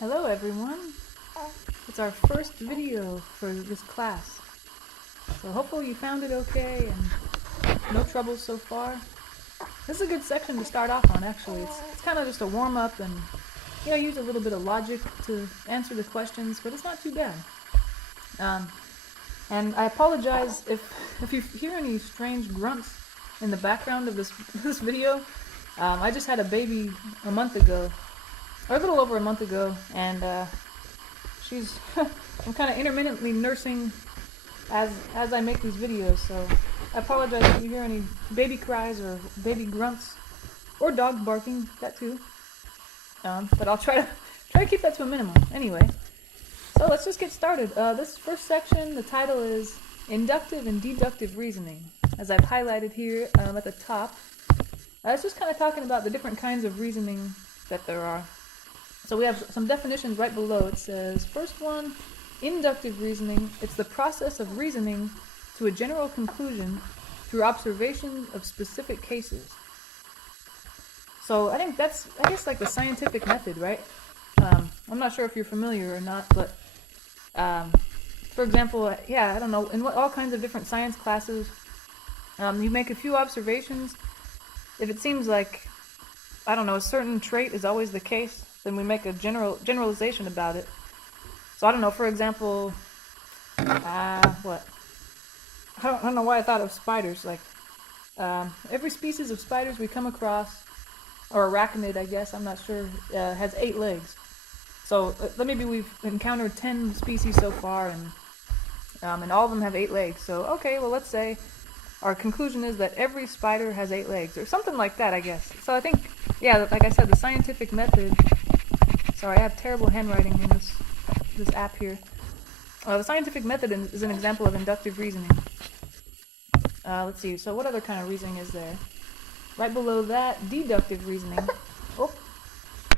Hello everyone! It's our first video for this class. So hopefully you found it okay and no troubles so far. This is a good section to start off on actually. It's kind of just a warm-up and use a little bit of logic to answer the questions, but it's not too bad. And I apologize if you hear any strange grunts in the background of this video. I just had a baby a month ago, or a little over a month ago, and I'm kind of intermittently nursing as I make these videos, so I apologize if you hear any baby cries or baby grunts, or dogs barking, that too. But I'll try to keep that to a minimum. Anyway, so let's just get started. This first section, the title is Inductive and Deductive Reasoning, as I've highlighted here at the top. It's just kind of talking about the different kinds of reasoning that there are. So we have some definitions right below. It says, first one, inductive reasoning. It's the process of reasoning to a general conclusion through observation of specific cases. So I think that's, like the scientific method, right? I'm not sure if you're familiar or not, but for example, I don't know, in all kinds of different science classes, you make a few observations. If it seems like, I don't know, a certain trait is always the case, then we make a generalization about it. So I don't know, for example, what? I don't know why I thought of spiders. Like, every species of spiders we come across, or arachnid, I guess, I'm not sure, has 8 legs. So maybe we've encountered 10 species so far, and all of them have 8 legs. So okay, well, let's say our conclusion is that every spider has 8 legs, or something like that, I guess. So I think, like I said, the scientific method. Sorry, I have terrible handwriting in this app here. The scientific method is an example of inductive reasoning. Let's see, so what other kind of reasoning is there? Right below that, deductive reasoning. Oh,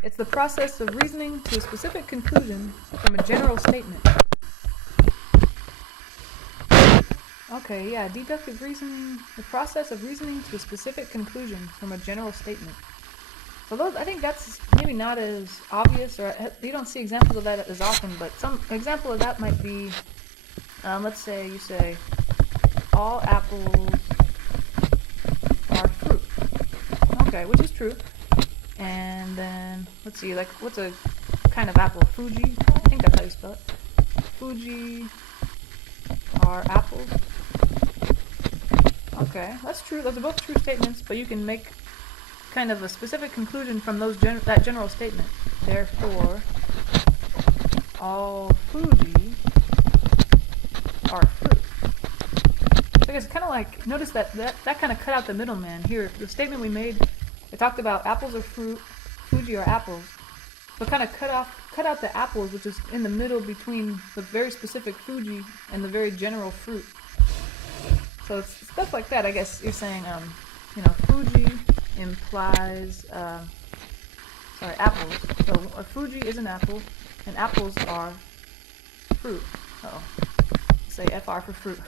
it's the process of reasoning to a specific conclusion from a general statement. Okay, deductive reasoning, the process of reasoning to a specific conclusion from a general statement. So I think that's maybe not as obvious, or you don't see examples of that as often, but some example of that might be, let's say you say, all apples are fruit. Okay, which is true. And then, let's see, like, what's a kind of apple? Fuji? I think that's how you spell it. Fuji are apples. Okay, that's true. Those are both true statements, but you can make kind of a specific conclusion from that general statement. Therefore, all Fuji are fruit. So I guess kind of like, notice that kind of cut out the middleman here. The statement we made, it talked about apples are fruit, Fuji are apples, but kind of cut out the apples, which is in the middle between the very specific Fuji and the very general fruit. So it's stuff like that. I guess you're saying, Fuji implies, apples. So a Fuji is an apple, and apples are fruit. Say FR for fruit.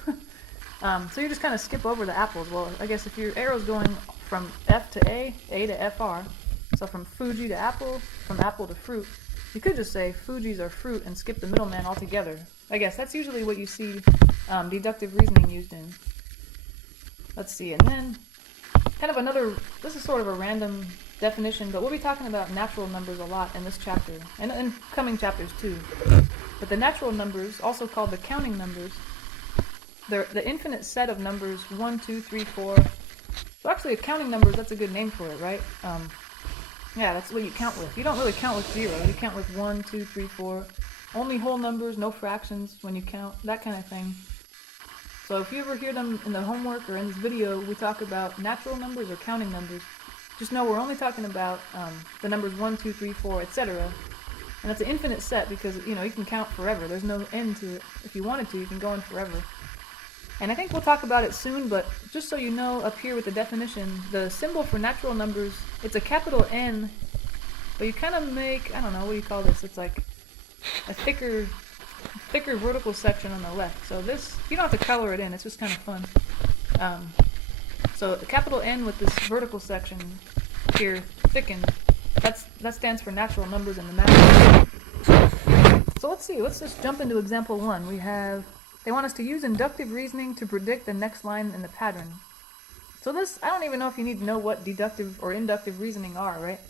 So you just kind of skip over the apples. Well, I guess if your arrow's going from F to A to FR, so from Fuji to apple, from apple to fruit, you could just say Fujis are fruit and skip the middleman altogether. I guess that's usually what you see deductive reasoning used in. Let's see, and then kind of another, this is sort of a random definition, but we'll be talking about natural numbers a lot in this chapter, and in coming chapters too. But the natural numbers, also called the counting numbers, they're the infinite set of numbers 1, 2, 3, 4. So actually, counting numbers, that's a good name for it, right? That's what you count with. You don't really count with 0. You count with 1, 2, 3, 4. Only whole numbers, no fractions when you count, that kind of thing. So if you ever hear them in the homework or in this video, we talk about natural numbers or counting numbers, just know we're only talking about the numbers 1, 2, 3, 4, etc. And that's an infinite set because, you can count forever. There's no end to it. If you wanted to, you can go on forever. And I think we'll talk about it soon, but just so you know, up here with the definition, the symbol for natural numbers, it's a capital N, but you kind of make, I don't know, what do you call this? It's like a thicker vertical section on the left. So this, you don't have to color it in, it's just kind of fun. So the capital N with this vertical section here, thickened, that stands for natural numbers in the math. So let's see. Let's just jump into example 1. They want us to use inductive reasoning to predict the next line in the pattern. So this, I don't even know if you need to know what deductive or inductive reasoning are, right?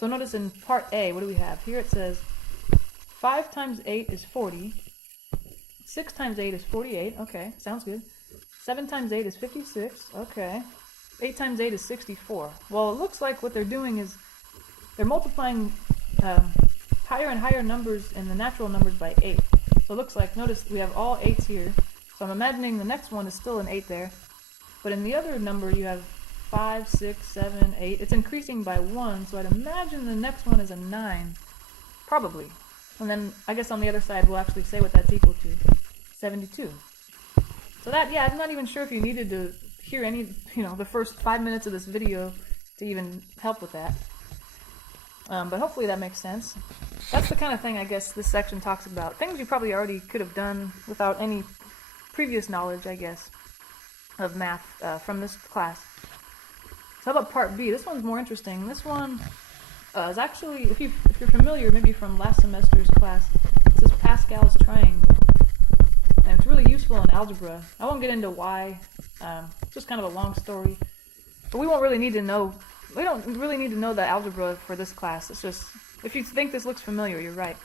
So notice in part A, what do we have? Here it says 5 times 8 is 40. 6 times 8 is 48. Okay, sounds good. 7 times 8 is 56. Okay. 8 times 8 is 64. Well, it looks like what they're doing is they're multiplying higher and higher numbers in the natural numbers by 8. So it looks like, notice we have all 8s here. So I'm imagining the next one is still an 8 there. But in the other number you have 5, 6, 7, 8. It's increasing by 1, so I'd imagine the next one is a 9. Probably. And then I guess on the other side we'll actually say what that's equal to. 72. So that, yeah, I'm not even sure if you needed to hear any, the first 5 minutes of this video to even help with that. But hopefully that makes sense. That's the kind of thing I guess this section talks about. Things you probably already could have done without any previous knowledge, I guess, of math from this class. So how about part B? This one's more interesting. This one is actually, if you're familiar maybe from last semester's class, this is Pascal's triangle. And it's really useful in algebra. I won't get into why. It's just kind of a long story. But we don't really need to know the algebra for this class. It's just, if you think this looks familiar, you're right.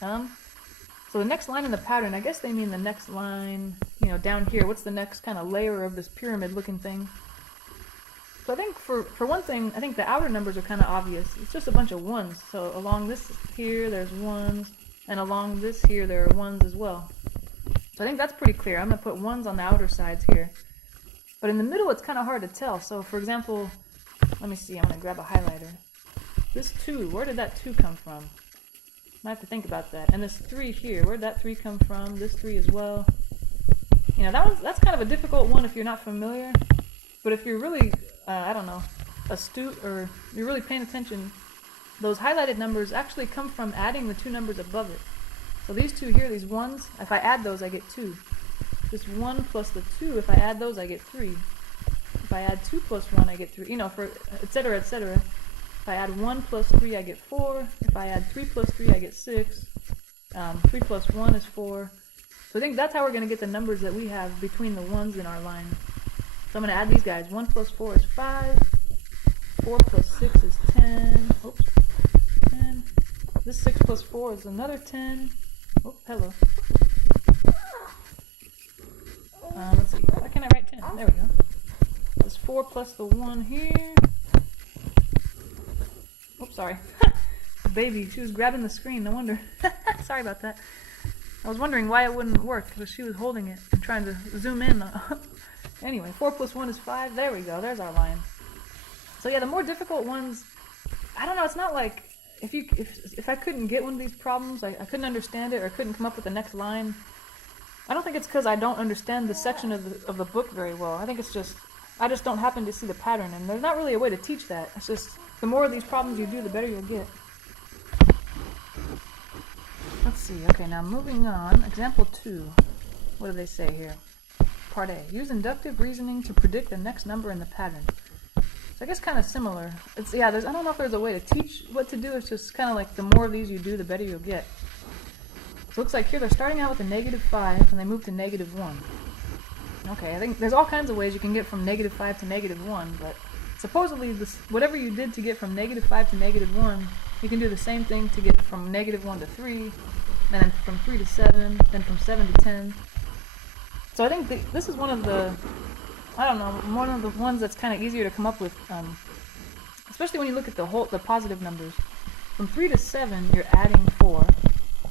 So the next line in the pattern, I guess they mean the next line, down here. What's the next kind of layer of this pyramid-looking thing? So I think for one thing, I think the outer numbers are kind of obvious. It's just a bunch of 1s. So along this here, there's 1s, and along this here, there are 1s as well. So I think that's pretty clear. I'm going to put 1s on the outer sides here. But in the middle, it's kind of hard to tell. So for example, let me see. I'm going to grab a highlighter. This 2, where did that 2 come from? I have to think about that. And this 3 here, where did that 3 come from? This 3 as well. That's kind of a difficult one if you're not familiar. But if you're really, astute, or you're really paying attention, those highlighted numbers actually come from adding the 2 numbers above it. So these 2 here, these 1s, if I add those, I get 2. This 1 plus the 2, if I add those, I get 3. If I add 2 plus 1, I get 3. For etc., etc. If I add 1 plus 3, I get 4. If I add 3 plus 3, I get 6. 3 plus 1 is 4. So I think that's how we're going to get the numbers that we have between the 1s in our line. So I'm going to add these guys. 1 plus 4 is 5. 4 plus 6 is 10. Oops. 10. This 6 plus 4 is another 10. Oh, hello. Let's see. Why can't I write 10? There we go. This 4 plus the 1 here. Oops, sorry. Baby, she was grabbing the screen. No wonder. Sorry about that. I was wondering why it wouldn't work, because she was holding it and trying to zoom in. Anyway, 4 plus 1 is 5. There we go. There's our line. So yeah, the more difficult ones, I don't know, it's not like, if I couldn't get one of these problems, I couldn't understand it, or couldn't come up with the next line, I don't think it's because I don't understand the section of the book very well. I think it's just, I just don't happen to see the pattern, and there's not really a way to teach that. It's just, the more of these problems you do, the better you'll get. Let's see. Okay, now moving on. Example 2. What do they say here? Part A. Use inductive reasoning to predict the next number in the pattern. So I guess kind of similar. I don't know if there's a way to teach what to do. It's just kind of like the more of these you do, the better you'll get. So it looks like here they're starting out with a -5, and they move to -1. Okay, I think there's all kinds of ways you can get from -5 to -1, but supposedly whatever you did to get from -5 to -1, you can do the same thing to get from -1 to 3, and then from 3 to 7, then from 7 to 10. So I think this is one of the ones that's kind of easier to come up with, especially when you look at the positive numbers. From 3 to 7, you're adding 4.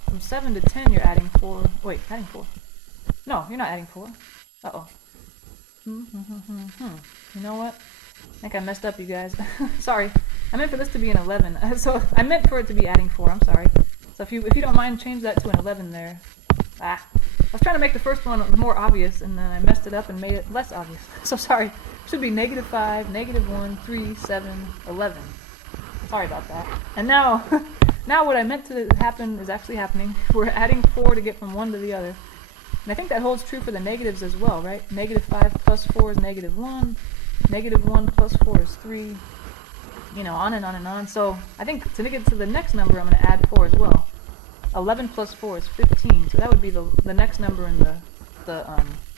From 7 to 10, you're adding 4. Wait, adding 4. No, you're not adding 4. Uh-oh. You know what? I think I messed up, you guys. Sorry. I meant for this to be an 11. So I meant for it to be adding 4. I'm sorry. So if you don't mind, change that to an 11 there. I was trying to make the first one more obvious, and then I messed it up and made it less obvious. So sorry. It should be -5, -1, 3, 7, 11. Sorry about that. And now what I meant to happen is actually happening. We're adding 4 to get from one to the other. And I think that holds true for the negatives as well, right? -5 plus 4 is -1. -1 plus 4 is 3. On and on and on. So I think to get to the next number, I'm going to add 4 as well. 11 plus 4 is 15, so that would be the next number in the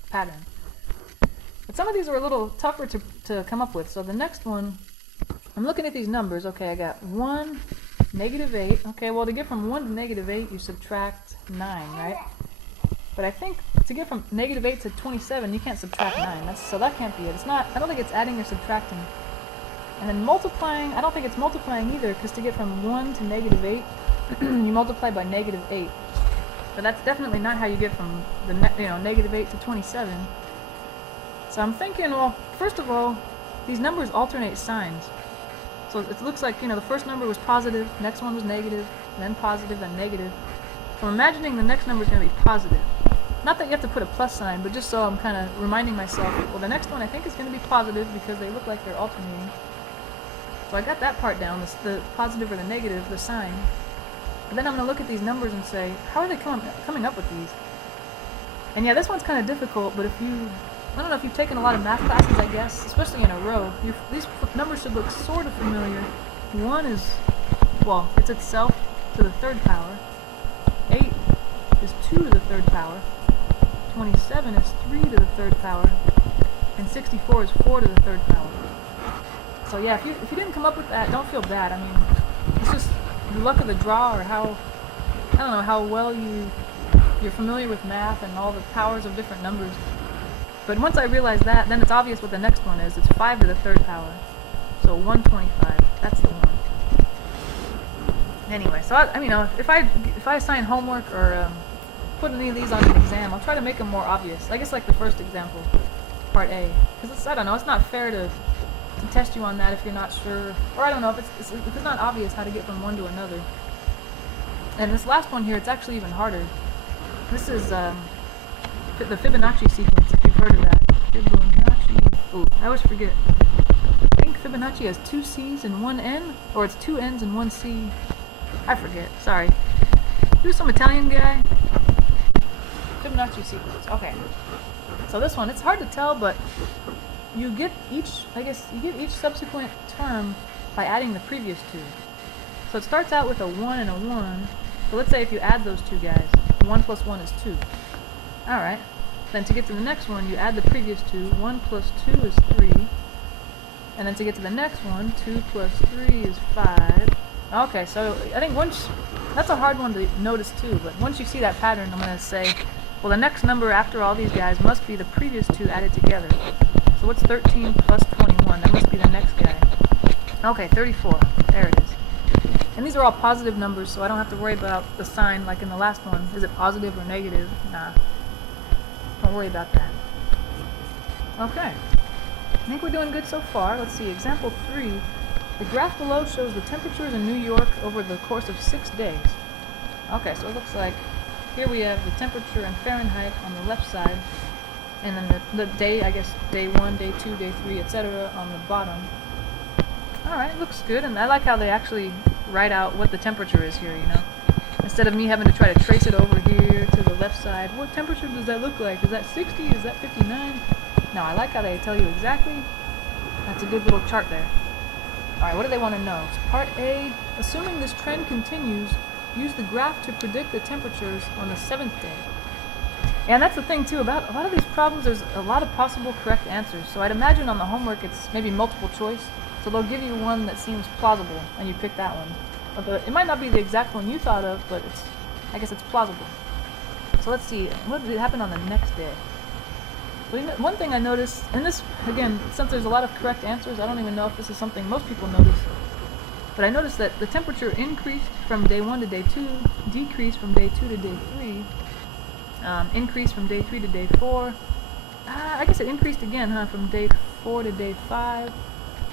pattern. But some of these are a little tougher to come up with. So the next one, I'm looking at these numbers. Okay, I got 1, -8. Okay, well, to get from 1 to -8, you subtract 9, right? But I think to get from -8 to 27, you can't subtract 9. So that can't be it. It's not. I don't think it's adding or subtracting. And then multiplying, I don't think it's multiplying either, because to get from 1 to -8, you multiply by -8. But that's definitely not how you get from the -8 to 27. So I'm thinking, well, first of all, these numbers alternate signs. So it looks like, the first number was positive, next one was negative, then positive, then negative. So I'm imagining the next number is going to be positive. Not that you have to put a plus sign, but just so I'm kind of reminding myself, well, the next one I think is going to be positive because they look like they're alternating. So I got that part down, the positive or the negative, the sign. But then I'm going to look at these numbers and say, how are they coming up with these? And yeah, this one's kind of difficult, but I don't know if you've taken a lot of math classes, I guess, especially in a row. These numbers should look sort of familiar. 1 is, well, it's itself to the third power. 8 is 2 to the third power. 27 is 3 to the third power. And 64 is 4 to the third power. So yeah, if you didn't come up with that, don't feel bad. I mean, it's just the luck of the draw, or I don't know, how well you're familiar with math and all the powers of different numbers. But once I realize that, then it's obvious what the next one is. It's 5 to the third power. So 125. That's the one. Anyway, so if I assign homework or put any of these on an exam, I'll try to make them more obvious. I guess like the first example, part A. Because I don't know, it's not fair to test you on that if you're not sure. Or I don't know, if it's not obvious how to get from one to another. And this last one here, it's actually even harder. This is the Fibonacci sequence, if you've heard of that. Fibonacci. Oh, I always forget. I think Fibonacci has 2 C's and 1 N, or it's 2 N's and 1 C. I forget. Sorry. Who's some Italian guy? Fibonacci sequence. Okay. So this one, it's hard to tell, but you get each subsequent term by adding the previous 2. So it starts out with a 1 and a 1. So let's say if you add those 2 guys, 1 plus 1 is 2. Alright. Then to get to the next one, you add the previous 2. 1 plus 2 is 3. And then to get to the next one, 2 plus 3 is 5. Okay, so I think that's a hard one to notice too, but once you see that pattern, I'm going to say, well, the next number after all these guys must be the previous 2 added together. So what's 13 plus 21? That must be the next guy. Okay, 34. There it is. And these are all positive numbers, so I don't have to worry about the sign like in the last one. Is it positive or negative? Nah. Don't worry about that. Okay. I think we're doing good so far. Let's see, example 3. The graph below shows the temperatures in New York over the course of 6 days. Okay, so it looks like here we have the temperature in Fahrenheit on the left side, and then the day, I guess, day 1, day 2, day 3, etc. on the bottom. Alright, looks good, and I like how they actually write out what the temperature is here, Instead of me having to try to trace it over here to the left side. What temperature does that look like? Is that 60? Is that 59? No, I like how they tell you exactly. That's a good little chart there. Alright, what do they want to know? So part A, assuming this trend continues, use the graph to predict the temperatures on the 7th day. And that's the thing too, about a lot of these problems, there's a lot of possible correct answers. So I'd imagine on the homework it's maybe multiple choice. So they'll give you one that seems plausible, and you pick that one. But it might not be the exact one you thought of, but I guess it's plausible. So let's see, what did happen on the next day? Well, one thing I noticed, and this, again, since there's a lot of correct answers, I don't even know if this is something most people notice, but I noticed that the temperature increased from day 1 to day 2, decreased from day 2 to day 3, increased from day 3 to day 4. I guess it increased again, from day 4 to day 5,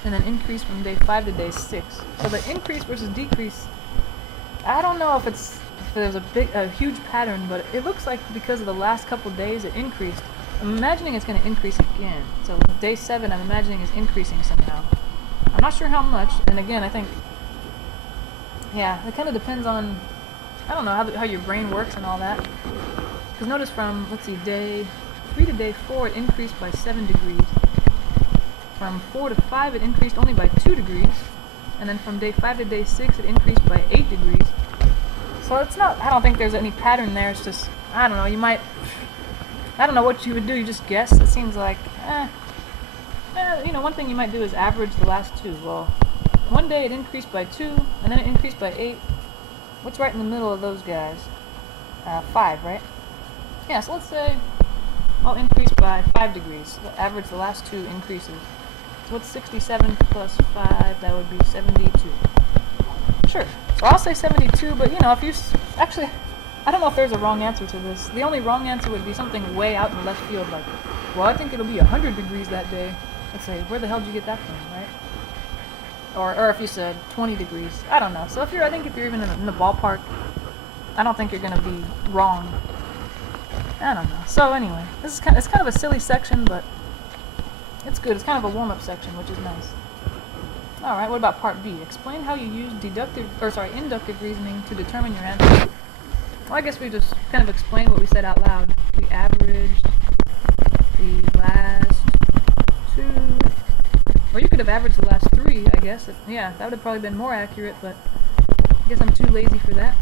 and then increased from day 5 to day 6. So the increase versus decrease, I don't know if there's a huge pattern, but it looks like because of the last couple days it increased. I'm imagining it's going to increase again. So day 7 I'm imagining is increasing somehow. I'm not sure how much, and again I think, yeah, it kind of depends on, I don't know, how your brain works and all that. Because notice from, let's see, day 3 to day 4 it increased by 7 degrees. From 4 to 5 it increased only by 2 degrees. And then from day 5 to day 6 it increased by 8 degrees. So it's not, I don't think there's any pattern there. It's just, I don't know, you might, I don't know what you would do, you just guess. It seems like, you know, one thing you might do is average the last two. Well, one day it increased by 2, and then it increased by 8. What's right in the middle of those guys? 5, right? Yeah, so let's say I'll increase by 5 degrees. So average the last 2 increases. So what's 67 plus 5? That would be 72. Sure. So I'll say 72, but you know, if you actually, I don't know if there's a wrong answer to this. The only wrong answer would be something way out in left field, like, well, I think it'll be 100 degrees that day. Let's say, where the hell did you get that from, right? Or if you said 20 degrees, I don't know. So if you're, I think if you're even in the ballpark, I don't think you're gonna be wrong. I don't know. So anyway, this is it's kind of a silly section, but it's good. It's kind of a warm-up section, which is nice. All right. What about part B? Explain how you use inductive reasoning to determine your answer. Well, I guess we just kind of explained what we said out loud. We averaged the last 2. Or you could have averaged the last 3, I guess. Yeah, that would have probably been more accurate, but I guess I'm too lazy for that.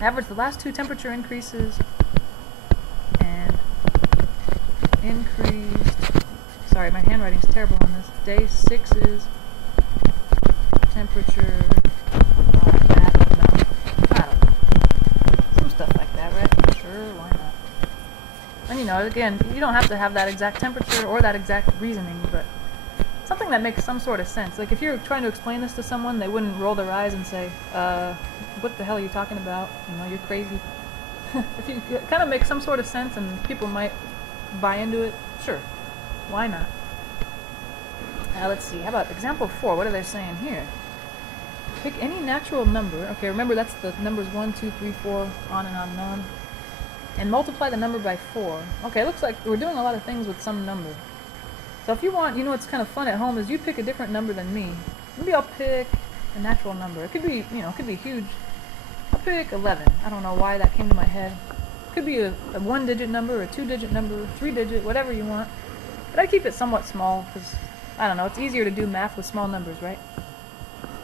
Average the last 2 temperature increases and increased. Sorry, my handwriting's terrible on this. Day 6's temperature. I don't know. Some stuff like that, right? Sure, why not? And you know, again, you don't have to have that exact temperature or that exact reasoning, but something that makes some sort of sense. Like if you're trying to explain this to someone, they wouldn't roll their eyes and say, what the hell are you talking about? You know, you're crazy. If you kind of make some sort of sense and people might buy into it, sure. Why not? Let's see. How about example 4? What are they saying here? Pick any natural number. Okay, remember that's the numbers 1, 2, 3, 4, on and on and on. And multiply the number by 4. Okay, it looks like we're doing a lot of things with some number. So if you want, you know what's kind of fun at home is you pick a different number than me. Maybe I'll pick a natural number. It could be, you know, it could be huge. I'll pick 11. I don't know why that came to my head. It could be a 1-digit number, a 2-digit number, 3-digit, whatever you want. But I keep it somewhat small because, I don't know, it's easier to do math with small numbers, right?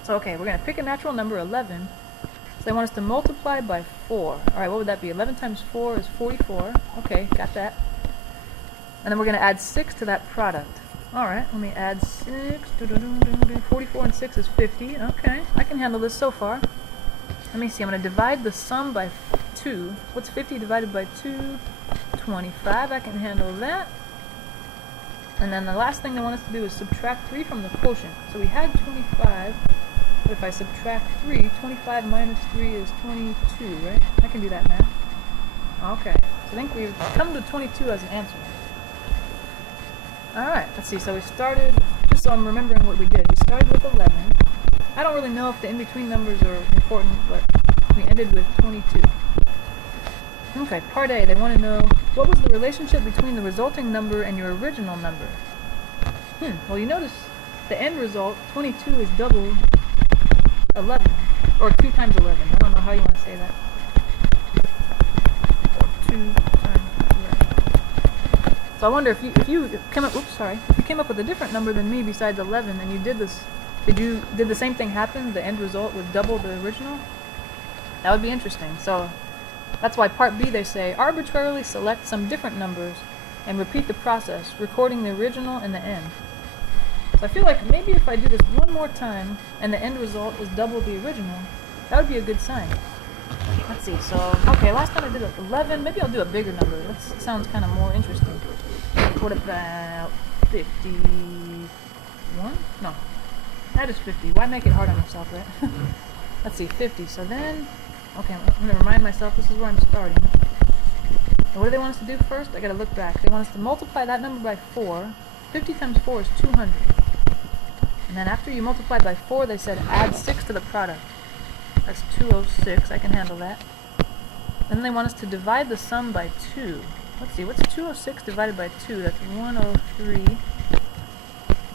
So, okay, we're going to pick a natural number, 11. So they want us to multiply by 4. Alright, what would that be? 11 times 4 is 44. Okay, got that. And then we're going to add 6 to that product. Alright, let me add 6. 44 and 6 is 50. Okay, I can handle this so far. Let me see, I'm going to divide the sum by 2. What's 50 divided by 2? 25. I can handle that. And then the last thing they want us to do is subtract 3 from the quotient. So we had 25. But if I subtract 3, 25 minus 3 is 22, right? I can do that math. Okay, so I think we've come to 22 as an answer. Alright, let's see, so we started, just so I'm remembering what we did, we started with 11. I don't really know if the in-between numbers are important, but we ended with 22. Okay, part A, they want to know, what was the relationship between the resulting number and your original number? Well, you notice the end result, 22, is double 11, or 2 times 11. I don't know how you want to say that. Or 2 times 11. So I wonder if you came up, if you came up with a different number than me besides 11, and you did this, did the same thing happen? The end result was double the original? That would be interesting. So that's why part B they say, arbitrarily select some different numbers and repeat the process, recording the original and the end. So I feel like maybe if I do this one more time and the end result is double the original, that would be a good sign. Let's see, so, okay, last time I did 11, maybe I'll do a bigger number. That sounds kind of more interesting. What about 51? No, that is 50. Why make it hard on yourself, right? Let's see, 50. So then, okay, I'm going to remind myself this is where I'm starting. And what do they want us to do first? I got to look back. They want us to multiply that number by 4. 50 times 4 is 200. And then after you multiply by 4, they said add 6 to the product. That's 206. I can handle that. Then they want us to divide the sum by 2. Let's see, what's 206 divided by 2? That's 103.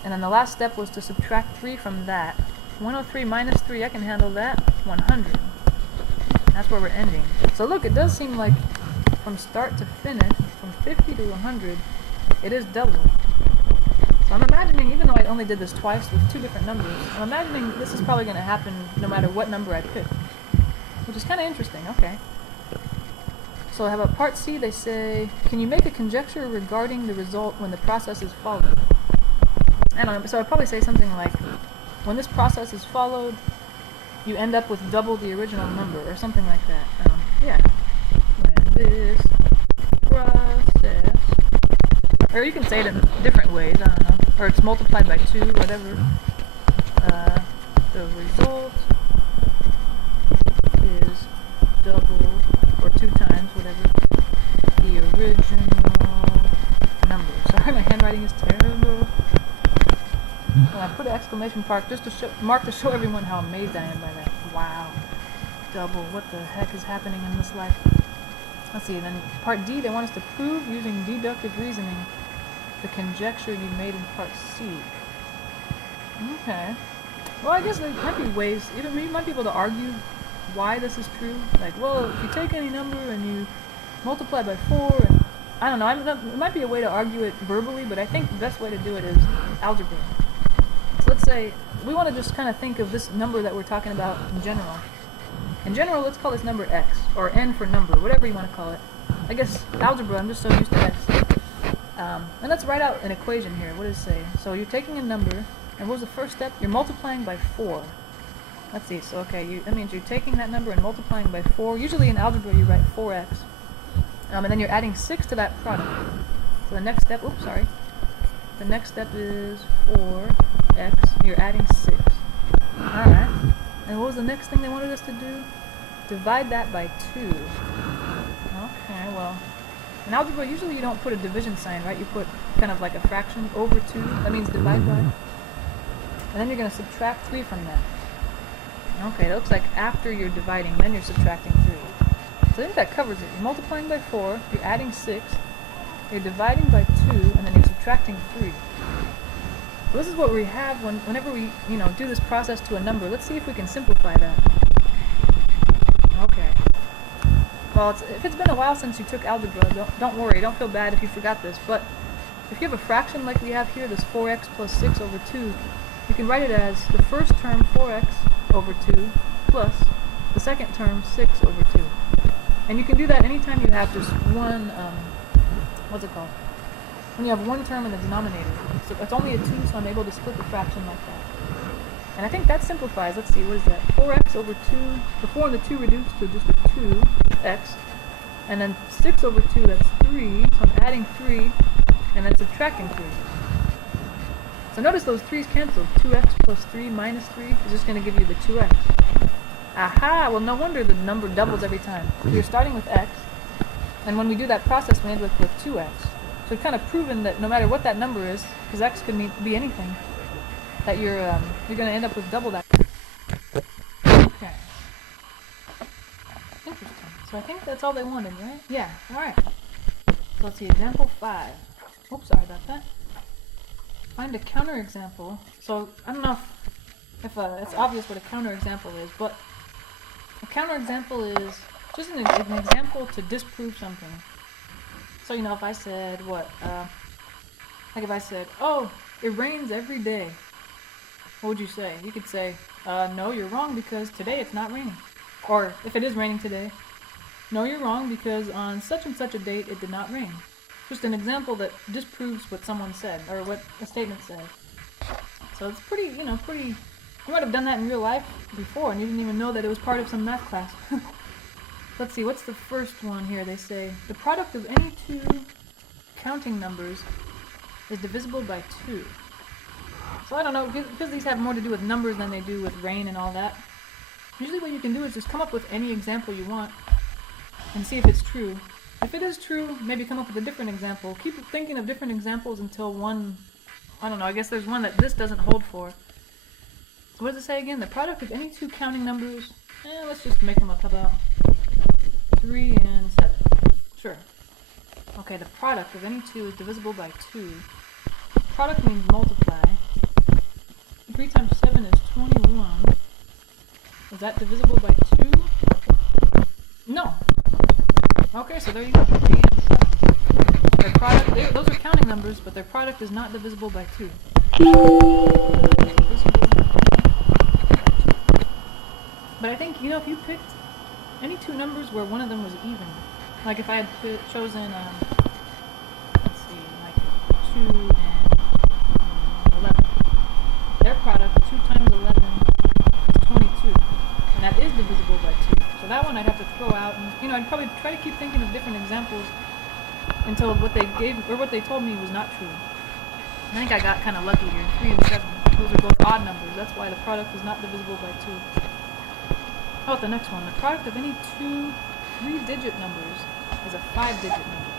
And then the last step was to subtract 3 from that. 103 minus 3, I can handle that. 100. That's where we're ending. So look, it does seem like from start to finish, from 50 to 100, it is double. So I'm imagining, even though I only did this twice with 2 different numbers, I'm imagining this is probably going to happen no matter what number I pick. which is kind of interesting. Okay. So I have a part C. They say, can you make a conjecture regarding the result when the process is followed? I don't know. So I'd probably say something like, when this process is followed, you end up with double the original number, or something like that. Yeah. When this process, or you can say it in different ways. I don't know. Or it's multiplied by 2, whatever. The result is double, or 2 times, whatever, the original number. Sorry, my handwriting is terrible. And I put an exclamation mark just to show everyone how amazed I am by that. Wow. Double. What the heck is happening in this life? Let's see, then part D, they want us to prove using deductive reasoning the conjecture you made in part C. Okay. Well, I guess there might be ways, you might be able to argue why this is true. Like, well, if you take any number and you multiply by 4, and I don't know, it might be a way to argue it verbally, but I think the best way to do it is algebra. So let's say, we want to just kind of think of this number that we're talking about in general. In general, let's call this number x, or n for number, whatever you want to call it. I guess algebra, I'm just so used to x. And let's write out an equation here. What does it say? So you're taking a number, and what was the first step? You're multiplying by 4. Let's see, so okay, that means you're taking that number and multiplying by 4. Usually in algebra you write 4x. And then you're adding 6 to that product. So the next step, the next step is 4x, you're adding 6. Alright. And what was the next thing they wanted us to do? Divide that by 2. Okay, well, in algebra usually you don't put a division sign, right? You put kind of like a fraction over 2, that means divide by. And then you're going to subtract 3 from that. Okay, it looks like after you're dividing, then you're subtracting 3. So I think that covers it. You're multiplying by 4, you're adding 6, you're dividing by 2, and then you're subtracting 3. So this is what we have whenever we, do this process to a number. Let's see if we can simplify that. Okay. Well, if it's been a while since you took algebra, don't worry, don't feel bad if you forgot this, but if you have a fraction like we have here, this 4x plus 6 over 2, you can write it as the first term 4x over 2 plus the second term 6 over 2. And you can do that anytime you have just one, when you have one term in the denominator. So it's only a 2, so I'm able to split the fraction like that. And I think that simplifies. Let's see, what is that? 4x over 2, the 4 and the 2 reduce to just a 2x. And then 6 over 2, that's 3, so I'm adding 3, and then subtracting 3. So notice those 3's cancel. 2x plus 3 minus 3 is just going to give you the 2x. Aha! Well, no wonder the number doubles every time. You're starting with x, and when we do that process, we end up with 2x. So we've kind of proven that no matter what that number is, because x could be anything, that you're going to end up with double that. Okay. Interesting. So I think that's all they wanted, right? Yeah. All right. So let's see. Example 5. Oops, sorry about that. Find a counterexample. So I don't know if it's obvious what a counterexample is, but a counterexample is just an example to disprove something. So if I said like if I said, oh, it rains every day, what would you say? You could say, no, you're wrong because today it's not raining. Or if it is raining today, no, you're wrong because on such and such a date it did not rain. Just an example that disproves what someone said, or what a statement said. So it's pretty, you might have done that in real life before, and you didn't even know that it was part of some math class. Let's see, what's the first one here? They say, the product of any 2 counting numbers is divisible by 2. So I don't know, because these have more to do with numbers than they do with rain and all that. Usually what you can do is just come up with any example you want, and see if it's true. If it is true, maybe come up with a different example. Keep thinking of different examples until one, I don't know, I guess there's one that this doesn't hold for. So what does it say again? The product of any 2 counting numbers, let's just make them up. How about 3 and 7? Sure. Okay, the product of any 2 is divisible by 2. Product means multiply. 3 times 7 is 21. Is that divisible by 2? No. Okay, so there you go. 3 and 7. Their product, those are counting numbers, but their product is not divisible by 2. But I think, if you picked any two numbers where one of them was even. Like if I had chosen, let's see, like 2 and 11. Their product, 2 times 11 is 22. And that is divisible by 2. So that one I'd have to throw out, and I'd probably try to keep thinking of different examples until what they gave, or what they told me was not true. I think I got kind of lucky here. 3 and 7. Those are both odd numbers. That's why the product is not divisible by 2. How about the next one? The product of any two 3-digit numbers is a 5-digit number.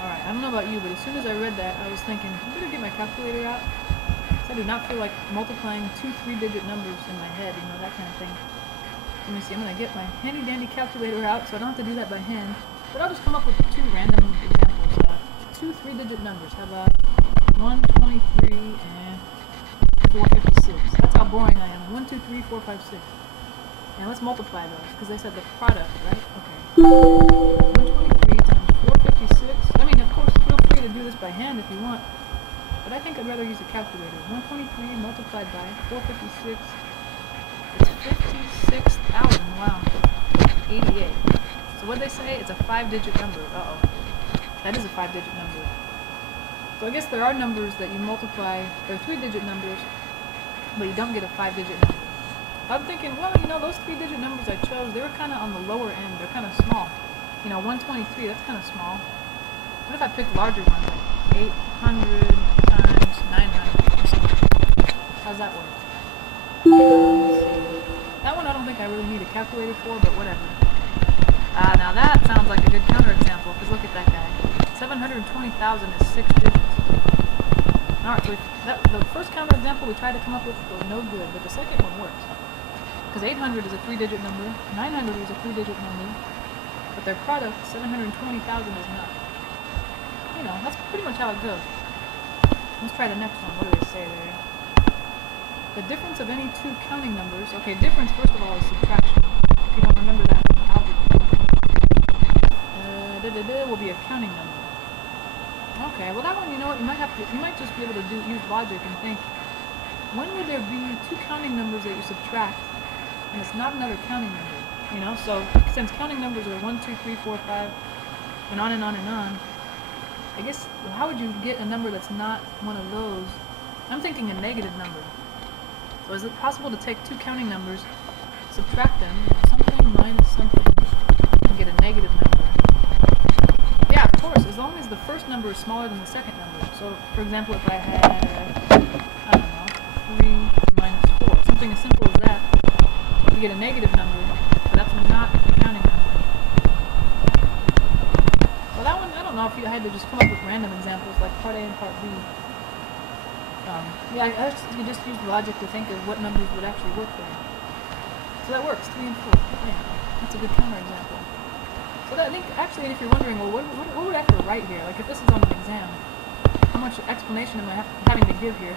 Alright, I don't know about you, but as soon as I read that, I was thinking, I better get my calculator out. Because I do not feel like multiplying 2 3-digit numbers in my head, that kind of thing. Let me see, I'm going to get my handy-dandy calculator out, so I don't have to do that by hand. But I'll just come up with 2 random examples. 2 3-digit numbers. How about 123 and 456? That's how boring I am. 1, 2, 3, 4, 5, 6. Now let's multiply those, because they said the product, right? Okay. 123 times 456. I mean, of course, feel free to do this by hand if you want, but I think I'd rather use a calculator. 123 multiplied by 456. It's 56,000. Wow. 88. So what they say? It's a 5-digit number. Uh-oh. That is a 5-digit number. So I guess there are numbers that you multiply, they're 3-digit numbers, but you don't get a 5-digit number. I'm thinking, well, those 3-digit numbers I chose, they were kind of on the lower end. They're kind of small. 123, that's kind of small. What if I picked larger ones, like 800 times 900 or something? How's that work? Let's see. That one I don't think I really need a calculator for, but whatever. Now that sounds like a good counterexample, because look at that guy. 720,000 is 6 digits. Alright, so the first counterexample we tried to come up with was no good, but the second one works. Because 800 is a 3-digit number, 900 is a 3-digit number, but their product, 720,000, is not. That's pretty much how it goes. Let's try the next one. What do they say there? The difference of any two counting numbers. Okay, difference, first of all, is subtraction. If you don't remember that from algebra. Will be a counting number. Okay, well that one, you might just be able to use logic and think, when would there be two counting numbers that you subtract, and it's not another counting number? So since counting numbers are 1, 2, 3, 4, 5, and on and on and on, I guess, how would you get a number that's not one of those? I'm thinking a negative number. So is it possible to take two counting numbers, subtract them, something minus something, and get a negative number? Yeah, of course, as long as the first number is smaller than the second number. So, for example, if I had, 3 minus 4, something as simple as that, you get a negative number, but that's not a counting number. So that one, I don't know if you had to just come up with random examples like part A and part B. You just use logic to think of what numbers would actually work there. So that works, 3 and 4. Yeah, that's a good counterexample. So I think, actually, if you're wondering, well, what would I have to write here? Like, if this is on an exam, how much explanation am I having to give here?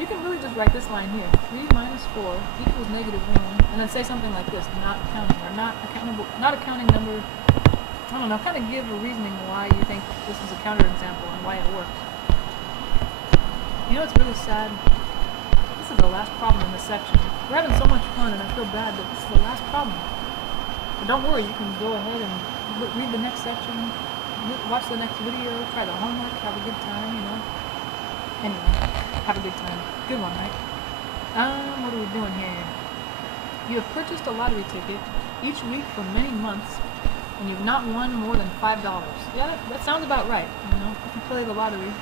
You can really just write this line here. 3 minus 4 equals negative 1, and then say something like this, not counting, or not a counting number. I don't know, kind of give a reasoning why you think this is a counterexample and why it works. It's really sad? This is the last problem in this section. We're having so much fun, and I feel bad that this is the last problem. But don't worry, you can go ahead and read the next section, watch the next video, try the homework, have a good time, Anyway, have a good time. Good one, right? What are we doing here? You have purchased a lottery ticket each week for many months, and you've not won more than $5. Yeah, that sounds about right, if you play the lottery.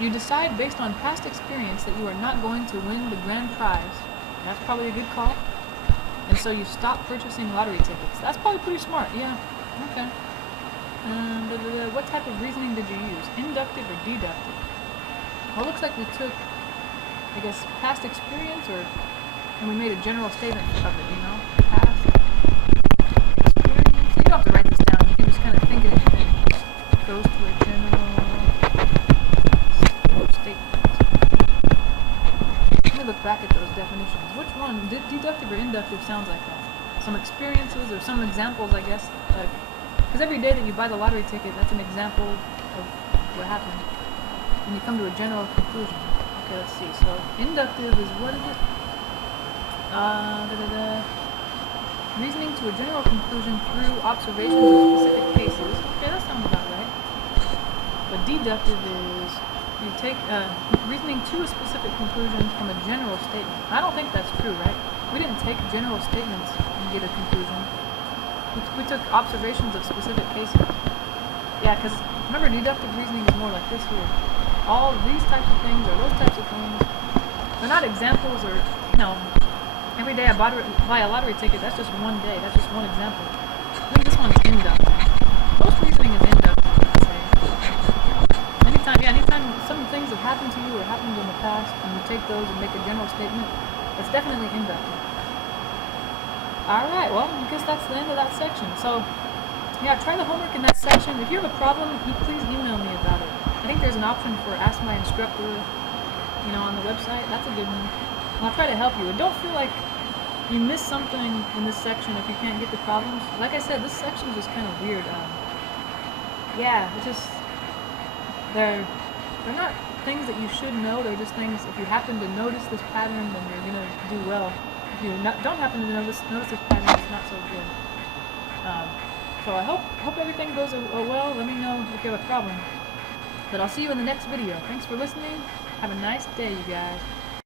You decide based on past experience that you are not going to win the grand prize. That's probably a good call. And so you stop purchasing lottery tickets. That's probably pretty smart, yeah. Okay. What type of reasoning did you use? Inductive or deductive? Well, it looks like we took, I guess, past experience, and we made a general statement of it, Past experience. You don't have to write this down. You can just kind of think it in your head. Goes to a general statement. Let me look back at those definitions. Which one? Deductive or inductive sounds like that. Some experiences or some examples, I guess. Because every day that you buy the lottery ticket, that's an example of what happened. And you come to a general conclusion. Okay, let's see. So, inductive is what is it? reasoning to a general conclusion through observations of specific cases. Okay, that sounds about right. But deductive is you take reasoning to a specific conclusion from a general statement. I don't think that's true, right? We didn't take general statements and get a conclusion. We took observations of specific cases. Yeah, because remember, deductive reasoning is more like this here. All these types of things or those types of things. They're not examples or, every day I buy a lottery ticket, that's just one day. That's just one example. I think this one is inductive. Most reasoning is inductive, I'd say. Anytime some things have happened to you or happened in the past, and you take those and make a general statement, it's definitely inductive. Alright, well, I guess that's the end of that section. So, yeah, try the homework in that section. If you have a problem, please email me about it. I think there's an option for Ask My Instructor, on the website. That's a good one. And I'll try to help you. And don't feel like you missed something in this section if you can't get the problems. Like I said, this section is just kind of weird. It's just, they're not things that you should know. They're just things, if you happen to notice this pattern, then you're going to do well. If you don't happen to notice this pattern, it's not so good. So I hope everything goes well. Let me know if you have a problem. But I'll see you in the next video. Thanks for listening. Have a nice day, you guys.